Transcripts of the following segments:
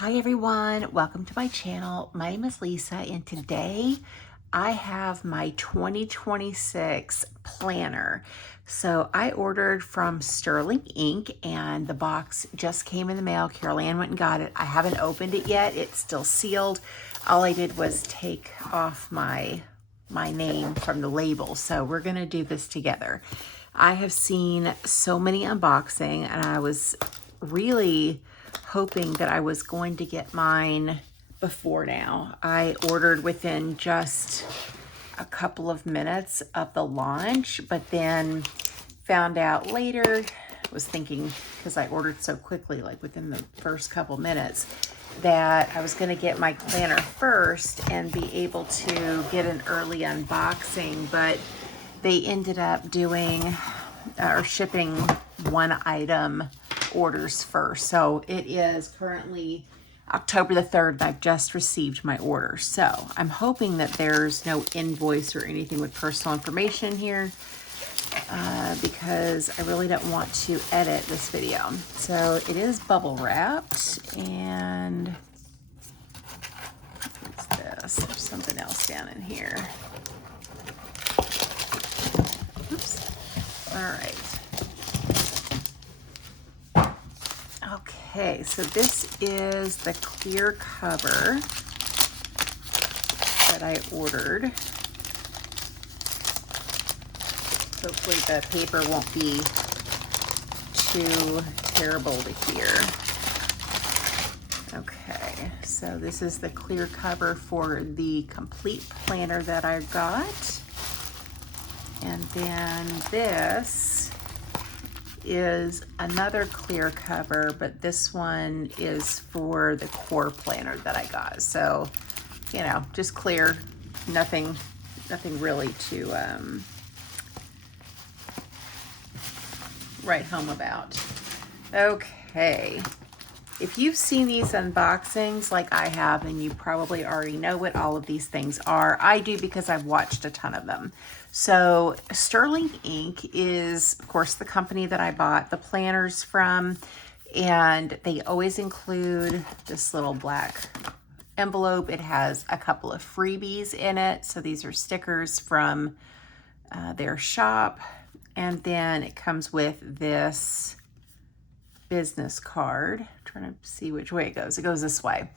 Hi everyone, welcome to my channel. My name is Lisa and today I have my 2026 planner. So I ordered from Sterling Ink and the box just came in the mail. Carol Ann went and got it. I haven't opened it yet. It's still sealed. All I did was take off my name from the label. So we're gonna do this together. I have seen so many unboxing and I was really hoping that I was going to get mine before now. I ordered within just a couple of minutes of the launch, but then found out later, was thinking, because I ordered so quickly, like within the first couple minutes, that I was going to get my planner first and be able to get an early unboxing, but they ended up doing or shipping one item orders first. So it is currently October the 3rd and I've just received my order. So I'm hoping that there's no invoice or anything with personal information here because I really don't want to edit this video. So it is bubble wrapped and what's this? There's something else down in here. Oops. All right. Okay, so this is the clear cover that I ordered. Hopefully the paper won't be too terrible to hear. Okay, so this is the clear cover for the complete planner that I got. And then this is another clear cover, but this one is for the core planner that I got. So, you know, just clear, nothing really to write home about. Okay, if you've seen these unboxings like I have, and you probably already know what all of these things are. I do because I've watched a ton of them. So Sterling Ink is, of course, the company that I bought the planners from, and they always include this little black envelope. It has a couple of freebies in it. So these are stickers from their shop. And then it comes with this business card. I'm trying to see which way it goes. It goes this way,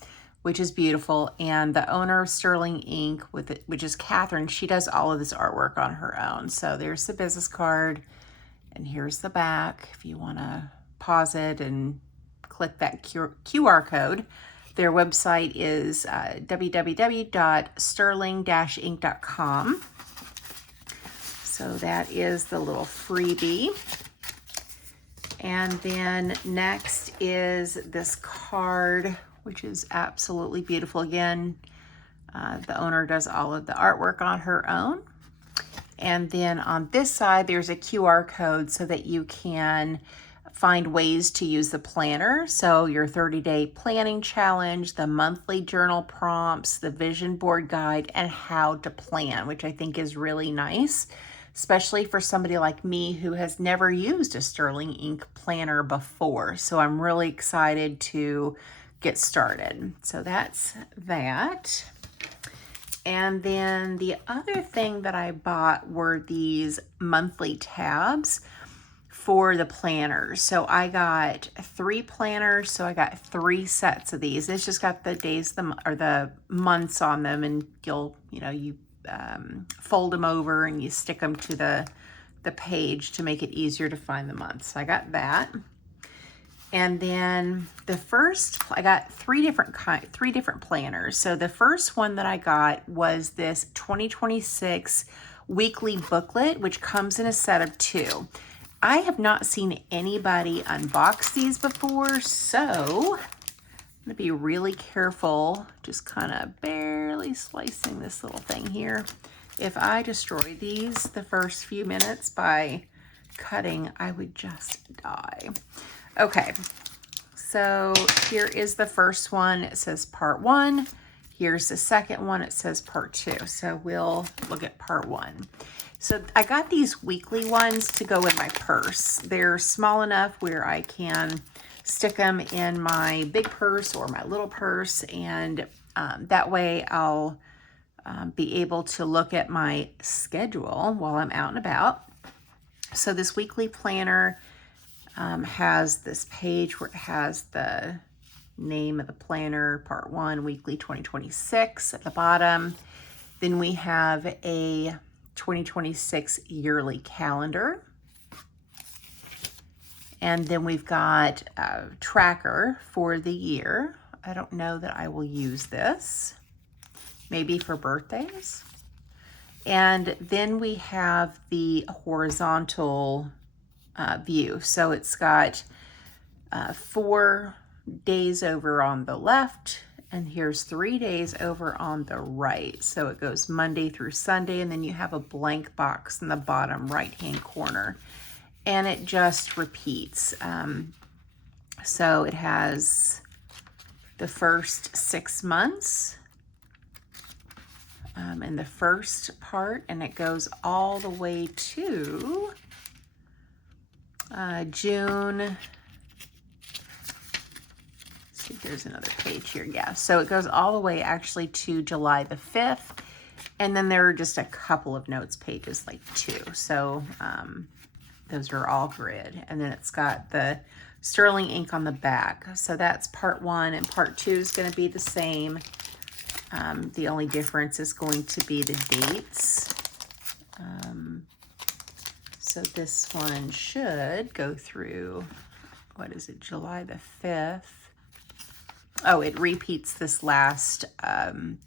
which is beautiful. And the owner of Sterling Ink, which is Catherine, she does all of this artwork on her own. So there's the business card, and here's the back if you want to pause it and click that QR code. Their website is www.sterling-ink.com. So that is the little freebie. And then next is this card, which is absolutely beautiful. Again, the owner does all of the artwork on her own. And then on this side, there's a QR code so that you can find ways to use the planner. So your 30-day planning challenge, the monthly journal prompts, the vision board guide, and how to plan, which I think is really nice, especially for somebody like me who has never used a Sterling Ink planner before. So I'm really excited to get started. So that's that. And then the other thing that I bought were these monthly tabs for the planners. So I got 3 planners, so I got 3 sets of these. It's just got the days or the months on them, and you fold them over and you stick them to the page to make it easier to find the months. So I got that. And then I got three different planners. So the first one that I got was this 2026 weekly booklet, which comes in a set of 2. I have not seen anybody unbox these before, so I'm gonna be really careful, just kind of barely slicing this little thing here. If I destroy these the first few minutes by cutting, I would just die. Okay, so here is the first one. It says part 1. Here's the second one. It says part 2. So we'll look at part 1. So I got these weekly ones to go in my purse. They're small enough where I can stick them in my big purse or my little purse, and that way I'll be able to look at my schedule while I'm out and about. So this weekly planner has this page where it has the name of the planner, part 1, weekly 2026 at the bottom. Then we have a 2026 yearly calendar. And then we've got a tracker for the year. I don't know that I will use this. Maybe for birthdays. And then we have the horizontal view. So it's got 4 days over on the left, and here's 3 days over on the right. So it goes Monday through Sunday, and then you have a blank box in the bottom right-hand corner. And it just repeats. So it has the first 6 months in the first part, and it goes all the way to June. See if there's another page here. Yeah, so it goes all the way actually to July the 5th. And then there are just a couple of notes pages, like 2. So those are all grid. And then it's got the sterling ink on the back. So that's part 1, and part 2 is going to be the same. The only difference is going to be the dates. So this one should go through, what is it, July the 5th. Oh, it repeats this last,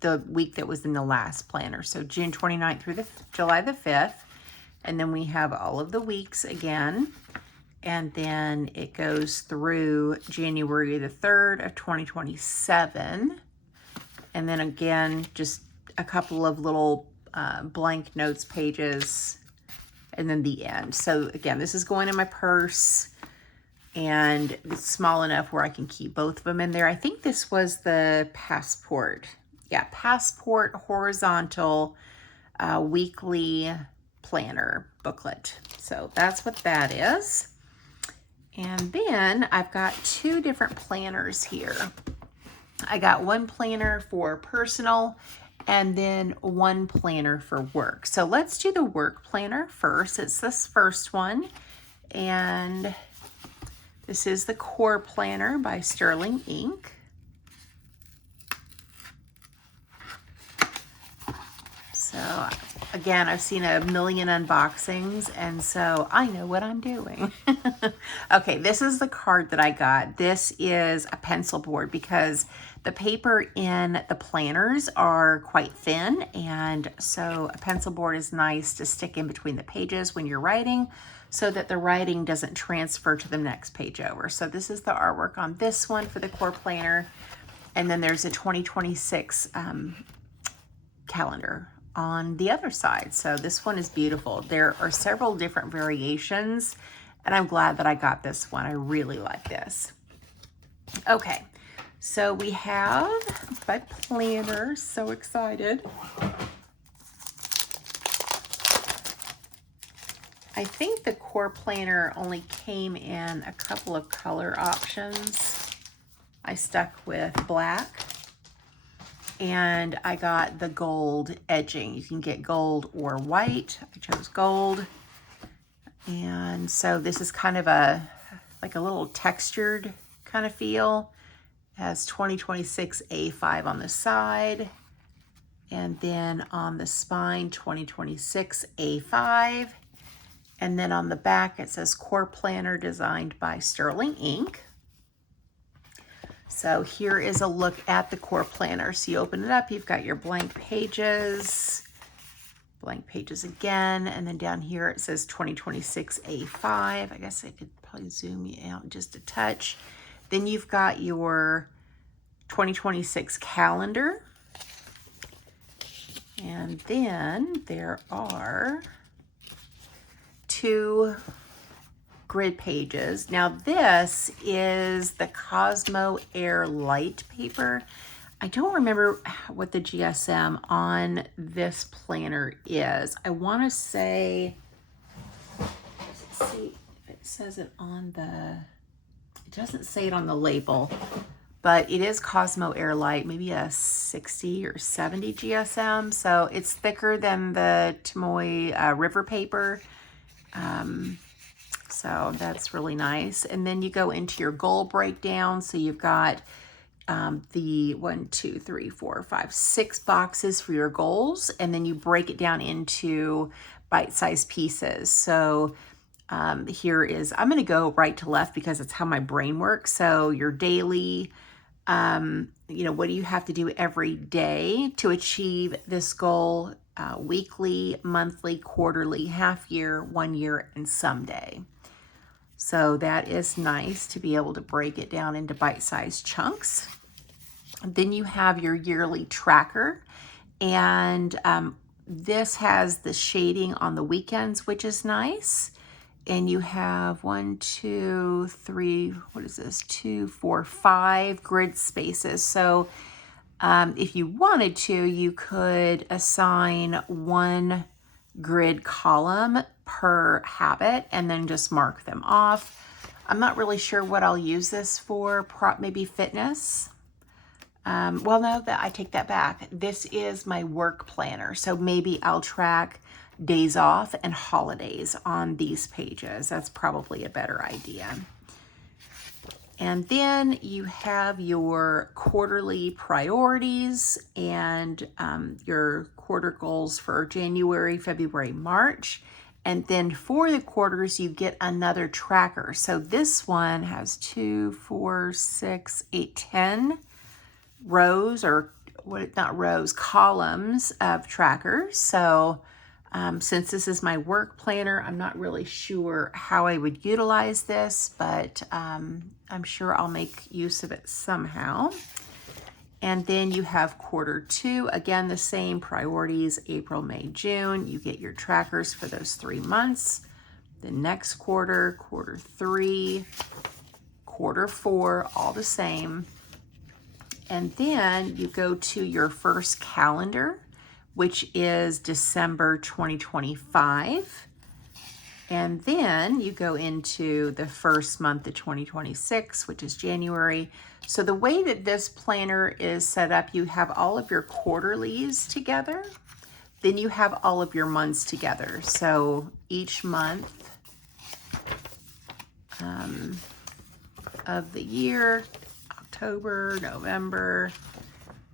the week that was in the last planner. So June 29th through July the 5th. And then we have all of the weeks again. And then it goes through January the 3rd of 2027. And then again, just a couple of little blank notes pages, and then the end. So again, this is going in my purse, and it's small enough where I can keep both of them in there. I think this was the Passport. Yeah, Passport horizontal weekly planner booklet. So that's what that is. And then I've got 2 different planners here. I got one planner for personal and then one planner for work. So let's do the work planner first. It's this first one. And this is the Core Planner by Sterling Ink. So again, I've seen a million unboxings, and so I know what I'm doing. Okay, this is the card that I got. This is a pencil board because the paper in the planners are quite thin, and so a pencil board is nice to stick in between the pages when you're writing so that the writing doesn't transfer to the next page over. So this is the artwork on this one for the Core Planner, and then there's a 2026 calendar on the other side. So this one is beautiful. There are several different variations, and I'm glad that I got this one. I really like this. Okay, so we have my planner. So excited. I think the Core Planner only came in a couple of color options. I stuck with black. And I got the gold edging. You can get gold or white. I chose gold. And so this is kind of like a little textured kind of feel. It has 2026 A5 on the side. And then on the spine, 2026 A5. And then on the back, it says Core Planner designed by Sterling Ink. So here is a look at the Core Planner. So you open it up, you've got your blank pages again, and then down here it says 2026 A5. I guess I could probably zoom you out just a touch. Then you've got your 2026 calendar. And then there are 2 grid pages. Now this is the Cosmo Air Light paper. I don't remember what the GSM on this planner is. I want to say, let's see if it says it on the, it It doesn't say it on the label, but it is Cosmo Airlight, maybe a 60 or 70 GSM. So it's thicker than the Tomoe River paper. So that's really nice. And then you go into your goal breakdown. So you've got the 6 boxes for your goals, and then you break it down into bite-sized pieces. So here is, I'm going to go right to left because it's how my brain works. So your daily, you know, what do you have to do every day to achieve this goal? Weekly, monthly, quarterly, half year, 1 year, and someday. So that is nice to be able to break it down into bite-sized chunks. Then you have your yearly tracker, and this has the shading on the weekends, which is nice. And you have 2, 4, 5 grid spaces. So if you wanted to, you could assign 1 grid column per habit and then just mark them off. I'm not really sure what I'll use this for, maybe fitness. Well, no, I take that back. This is my work planner. So maybe I'll track days off and holidays on these pages. That's probably a better idea. And then you have your quarterly priorities and your quarter goals for January, February, March. And then for the quarters, you get another tracker. So this one has 2, 4, 6, 8, 10 rows, or not rows, columns of trackers. So since this is my work planner, I'm not really sure how I would utilize this, but I'm sure I'll make use of it somehow. And then you have quarter 2, again, the same priorities, April, May, June. You get your trackers for those 3 months. The next quarter, quarter 3, quarter 4, all the same. And then you go to your first calendar, which is December 2025. And then you go into the first month of 2026, which is January. So the way that this planner is set up, you have all of your quarterlies together. Then you have all of your months together. So each month of the year, October, November,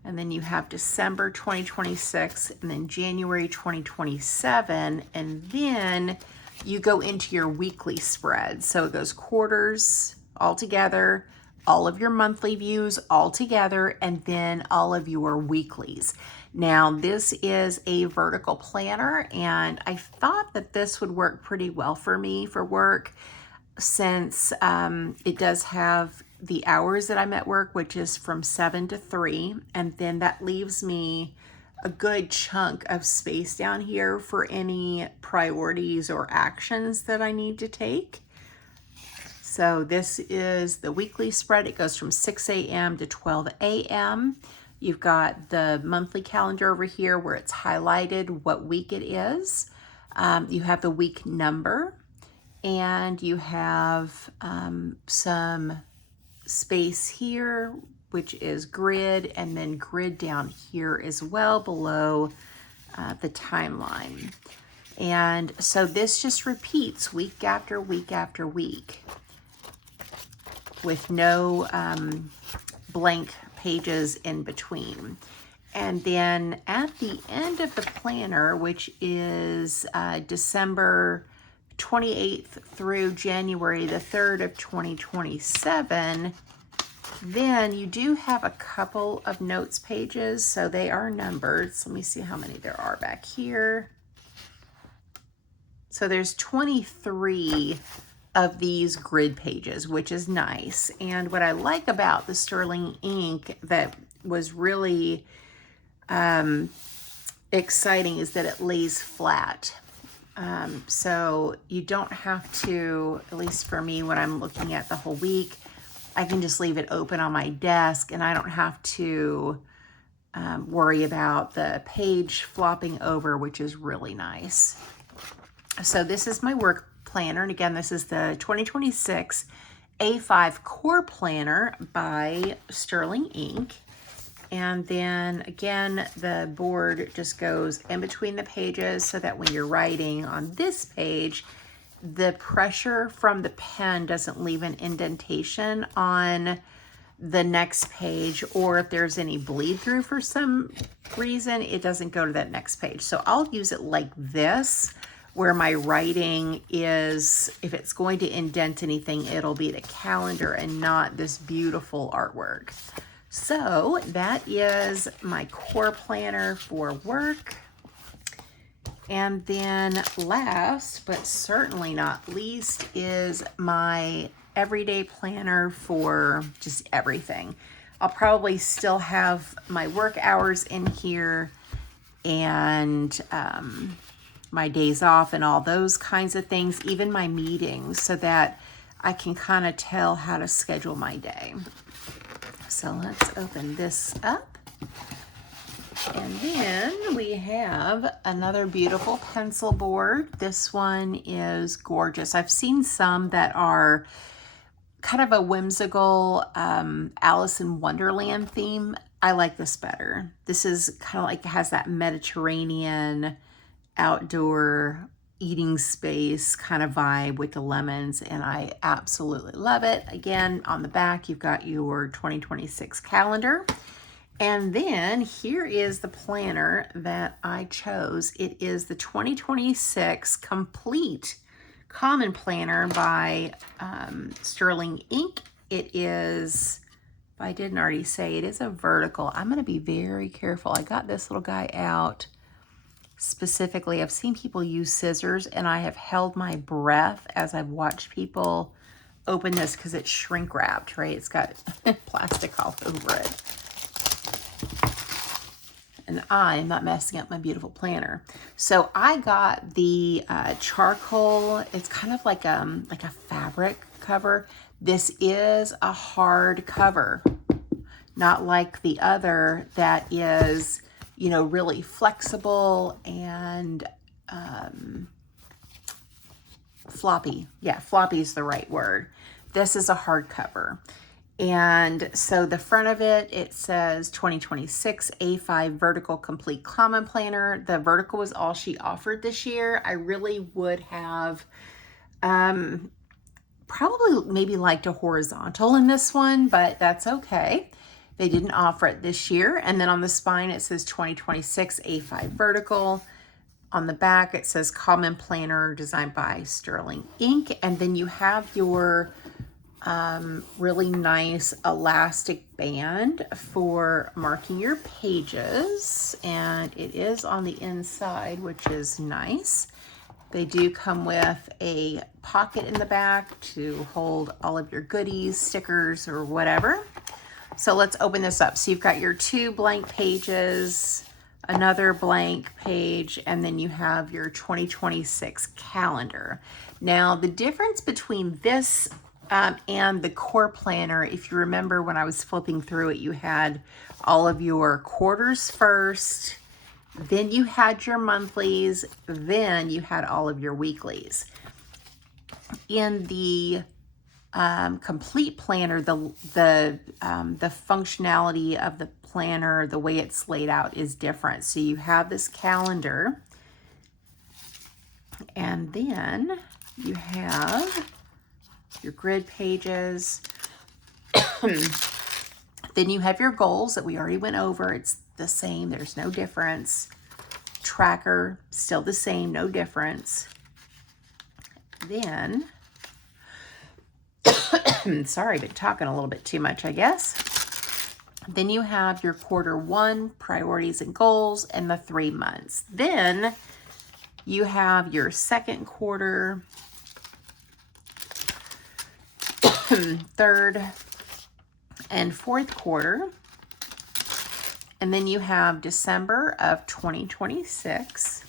and then you have December 2026, and then January 2027, and then you go into your weekly spread. So it goes quarters all together, all of your monthly views all together, and then all of your weeklies. Now, this is a vertical planner, and I thought that this would work pretty well for me for work, since it does have the hours that I'm at work, which is from 7 to 3, and then that leaves me a good chunk of space down here for any priorities or actions that I need to take. So this is the weekly spread. It goes from 6 a.m. to 12 a.m. You've got the monthly calendar over here where it's highlighted what week it is. You have the week number, and you have some space here, which is grid, and then grid down here as well below the timeline. And so this just repeats week after week after week with no blank pages in between. And then at the end of the planner, which is December 28th through January the 3rd of 2027, then you do have a couple of notes pages, so they are numbered. So let me see how many there are back here. So there's 23 of these grid pages, which is nice. And what I like about the sterling ink that was really exciting is that it lays flat. So you don't have to, at least for me, when I'm looking at the whole week, I can just leave it open on my desk, and I don't have to worry about the page flopping over, which is really nice. So this is my work planner, and again, this is the 2026 A5 Core Planner by Sterling Ink. And then again, the board just goes in between the pages so that when you're writing on this page, the pressure from the pen doesn't leave an indentation on the next page, or if there's any bleed through for some reason, it doesn't go to that next page. So I'll use it like this, where my writing is, if it's going to indent anything, it'll be the calendar and not this beautiful artwork. So that is my core planner for work. And then last, but certainly not least, is my everyday planner for just everything. I'll probably still have my work hours in here and my days off and all those kinds of things, even my meetings, so that I can kind of tell how to schedule my day. So let's open this up. And then we have another beautiful pencil board. This one is gorgeous. I've seen some that are kind of a whimsical Alice in Wonderland theme. I like this better. This is kind of like, it has that Mediterranean outdoor eating space kind of vibe with the lemons, and I absolutely love it. Again, on the back, you've got your 2026 calendar. And then here is the planner that I chose. It is the 2026 Complete Common Planner by Sterling Ink. It is, if I didn't already say, it is a vertical. I'm going to be very careful. I got this little guy out specifically. I've seen people use scissors, and I have held my breath as I've watched people open this because it's shrink wrapped, right? It's got plastic all over it. And I am not messing up my beautiful planner. So I got the charcoal. It's kind of like a fabric cover. This is a hard cover, not like the other that is, you know, really flexible and floppy. Yeah, floppy is the right word. This is a hard cover. And so the front of it, it says 2026 A5 Vertical Complete Common Planner. The vertical was all she offered this year. I really would have probably maybe liked a horizontal in this one, but that's okay. They didn't offer it this year. And then on the spine, it says 2026 A5 Vertical. On the back, it says Common Planner designed by Sterling Ink. And then you have your really nice elastic band for marking your pages, and it is on the inside, which is nice. They do come with a pocket in the back to hold all of your goodies, stickers, or whatever. So let's open this up. So you've got your 2 blank pages, another blank page, and then you have your 2026 calendar. Now, the difference between this and the core planner, if you remember when I was flipping through it, you had all of your quarters first, then you had your monthlies, then you had all of your weeklies. In the complete planner, the functionality of the planner, the way it's laid out is different. So you have this calendar, and then you have your grid pages. Then you have your goals that we already went over. It's the same, there's no difference. Tracker, still the same, no difference. Then, sorry, been talking a little bit too much, I guess. Then you have your Q1 priorities and goals and the 3 months. Then you have your second quarter, third and fourth quarter, and then you have December of 2026,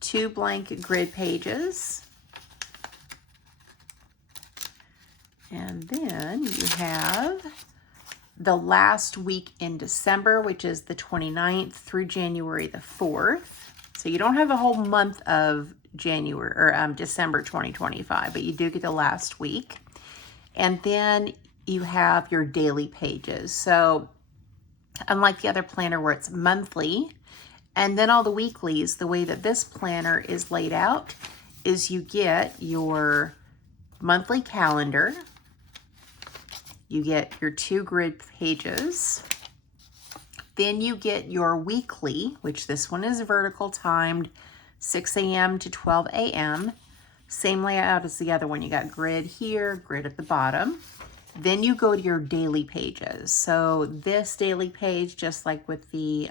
2 blank grid pages, and then you have the last week in December, which is the 29th through January the 4th. So you don't have the whole month of January or December 2025, but you do get the last week. And then you have your daily pages. So unlike the other planner where it's monthly, and then all the weeklies, the way that this planner is laid out is you get your monthly calendar, you get your 2 grid pages, then you get your weekly, which this one is vertical timed, 6 a.m. to 12 a.m. Same layout as the other one. You got grid here, grid at the bottom. Then you go to your daily pages. So this daily page, just like with the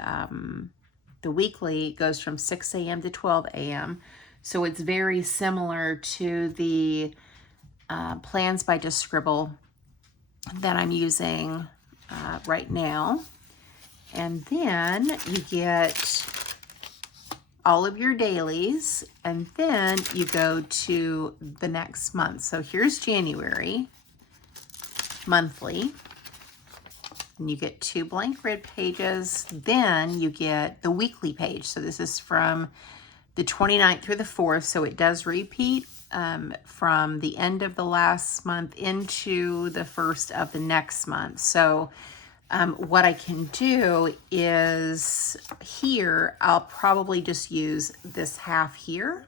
weekly, goes from 6 a.m. to 12 a.m. So it's very similar to the Plans by Just Scribble that I'm using right now. And then you get all of your dailies, and then you go to the next month. So here's January monthly, and you get 2 blank grid pages. Then you get the weekly page. So this is from the 29th through the 4th, so it does repeat from the end of the last month into the first of the next month. So what I can do is here, I'll probably just use this half here.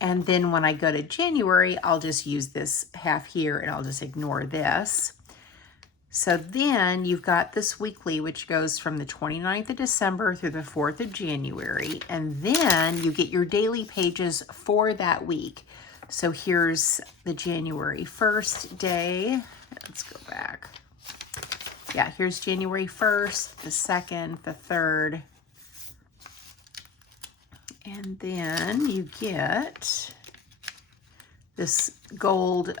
And then when I go to January, I'll just use this half here and I'll just ignore this. So then you've got this weekly, which goes from the 29th of December through the 4th of January. And then you get your daily pages for that week. So here's the January 1st day. Let's go back. Yeah, here's January 1st, the 2nd, the 3rd. And then you get this gold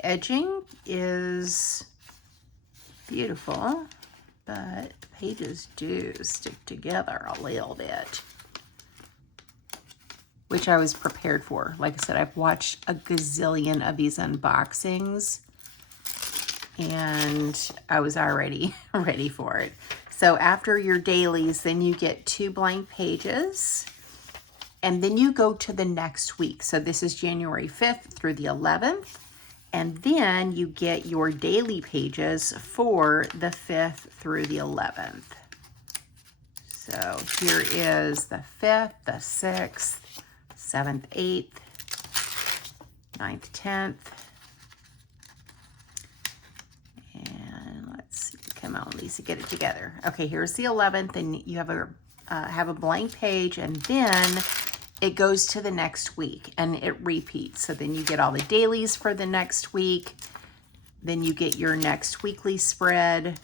edging is beautiful, but the pages do stick together a little bit, which I was prepared for. Like I said, I've watched a gazillion of these unboxings, and I was already ready for it. So after your dailies, then you get 2 blank pages, and then you go to the next week. So this is January 5th through the 11th, and then you get your daily pages for the 5th through the 11th. So here is the 5th, the 6th, 7th, 8th, 9th, 10th. And let's see, come on, Lisa, get it together. Okay, here's the 11th, and you have a blank page, and then it goes to the next week and it repeats. So then you get all the dailies for the next week. Then you get your next weekly spread.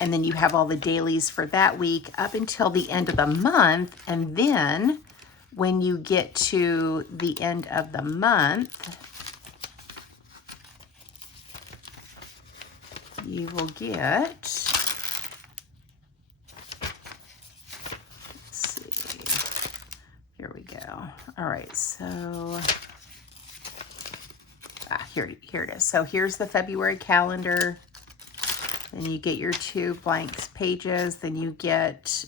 And then you have all the dailies for that week up until the end of the month. And then when you get to the end of the month, you will get, here we go. All right, so here it is. So here's the February calendar. Then you get your 2 blank pages. Then you get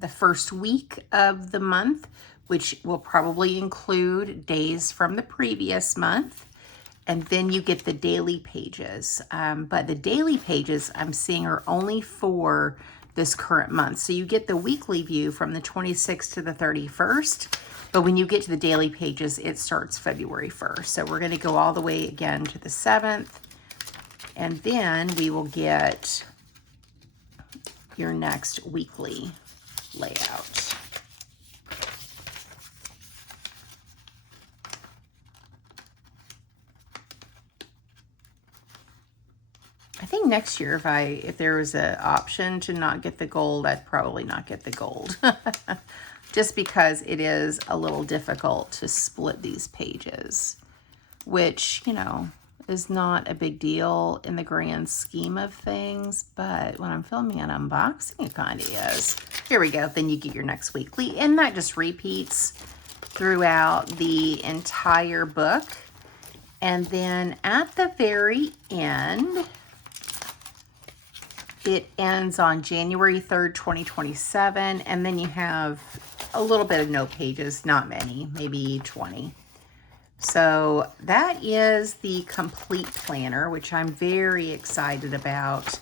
the first week of the month, which will probably include days from the previous month. And then you get the daily pages. But the daily pages I'm seeing are only for this current month. So you get the weekly view from the 26th to the 31st. But when you get to the daily pages, it starts February 1st. So we're going to go all the way again to the 7th. And then we will get your next weekly layout. I think next year, if there was an option to not get the gold, I'd probably not get the gold. Just because it is a little difficult to split these pages, which, you know, is not a big deal in the grand scheme of things, but when I'm filming an unboxing, it kind of is. Here we go. Then you get your next weekly, and that just repeats throughout the entire book. And then at the very end, it ends on January 3rd, 2027, and then you have a little bit of note pages, not many, maybe 20. So that is the complete planner, which I'm very excited about.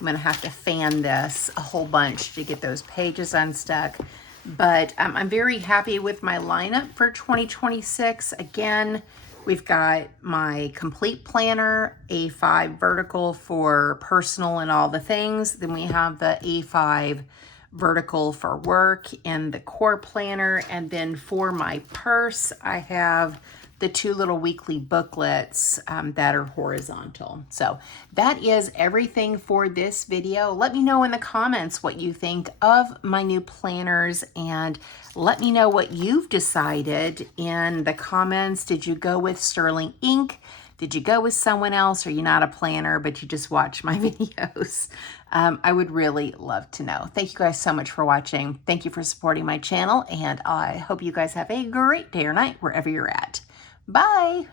I'm going to have to fan this a whole bunch to get those pages unstuck. But I'm very happy with my lineup for 2026. Again, we've got my complete planner, A5 vertical for personal and all the things. Then we have the A5 vertical for work and the core planner. And then for my purse, I have the 2 little weekly booklets that are horizontal. So that is everything for this video. Let me know in the comments what you think of my new planners, and let me know what you've decided in the comments. Did you go with Sterling Ink? Did you go with someone else? Are you not a planner, but you just watch my videos? I would really love to know. Thank you guys so much for watching. Thank you for supporting my channel, and I hope you guys have a great day or night wherever you're at. Bye.